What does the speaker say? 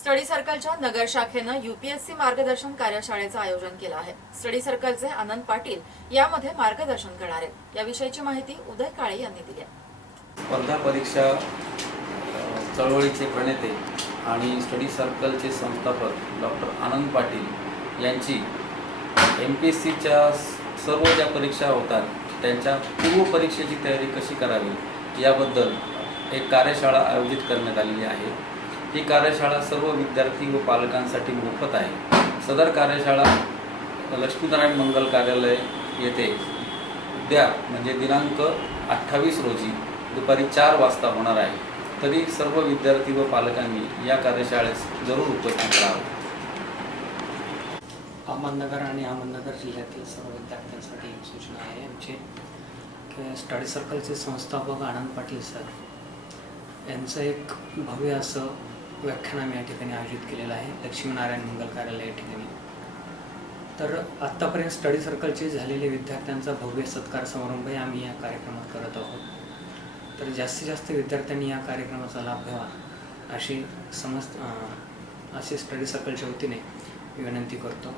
Study सर्कलच्या नगर शाखेनं UPSC मार्गदर्शन कार्यशाळेचं आयोजन केलं आहे। स्टडी सर्कलचे आनंद पाटील यामध्ये मार्गदर्शन करणार आहेत। याविषयीची माहिती उदय काळे यांनी दिली आहे। स्पर्धा परीक्षा चळवळीचे प्रणेते आणि स्टडी सर्कलचे संस्थापक डॉक्टर आनंद पाटील यांची एमपीएससीच्या सर्व ज्या परीक्षा होतात त्यांच्या पूर्व परीक्षेची तयारी कशी करावी याबद्दल एक कार्यशाळा आयोजित करण्यात आलेली आहे। ही कार्यशाळा सर्व विद्यार्थी व पालकांसाठी मोफत आहे। सदर कार्यशाळा लक्ष्मीनारायण मंगल कार्यालय येथे उद्या म्हणजे दिनांक 28 रोजी दुपारी 4 वाजता होणार आहे। तरी सर्व विद्यार्थी व पालकांनी या कार्यशाळेस जरूर उपस्थित राहावे। अहमदनगर आणि अहमदनगर जिल्ह्यातील सर्व विद्यार्थ्यांसाठी एक सूचना आहे आमची की स्टडी सर्कलचे संस्थापक आनंद पाटील सर यांचं एक भव्य असं व्याख्यान आम्ही या ठिकाणी आयोजित केलेलं आहे लक्ष्मीनारायण मंगल कार्यालय या ठिकाणी। तर आत्तापर्यंत स्टडी सर्कलचे झालेले विद्यार्थ्यांचा भव्य सत्कार समारंभही आम्ही या कार्यक्रमात करत आहोत। तर जास्तीत जास्त विद्यार्थ्यांनी या कार्यक्रमाचा लाभ घ्यावा अशी स्टडी सर्कलच्या वतीने विनंती करतो।